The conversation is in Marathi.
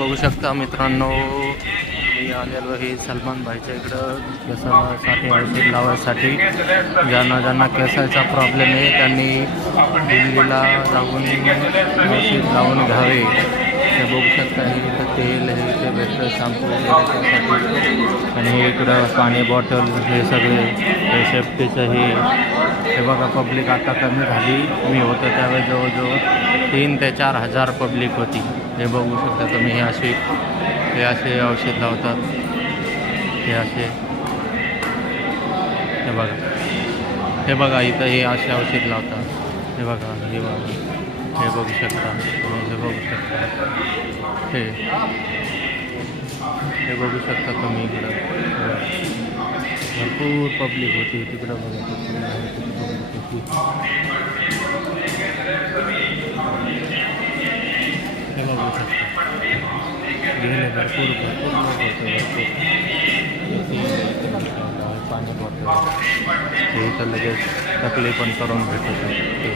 बघू शकता मित्रांनो, मी आलेलो हे सलमान भाईच्या इकडं केसासाठी औषध लावायसाठी. ज्यांना केसाचा प्रॉब्लेम आहे त्यांनी दिल्लीला जाऊन औषध लावून घ्यावे. हे बघू शकता, हे इथं तेल हे इथे भेटतं, शॅम्पू वगैरे. आणि इकडं पाणी बॉटल हे सगळे हे सेफ्टीचं हे बघा. पब्लिक आता कमी झाली. मी होतो त्यावेळेस जवळजवळ 3 ते 4 हजार पब्लिक होती. हे बघू शकता तुम्ही. हे असे औषध लावतात. हे असे हे बघा इथं हे असे औषध लावतात. हे बघा, हे बघू शकता. हे बघू शकता. हे बघू शकता तुम्ही. इकडं भरपूर पब्लिक होती. तिकडं बघा हे बघू शकता. गेले भरपूर लोक होते. पाणी बॉटल हे तर लगेच तकलीफ पण करून भेटू शकते.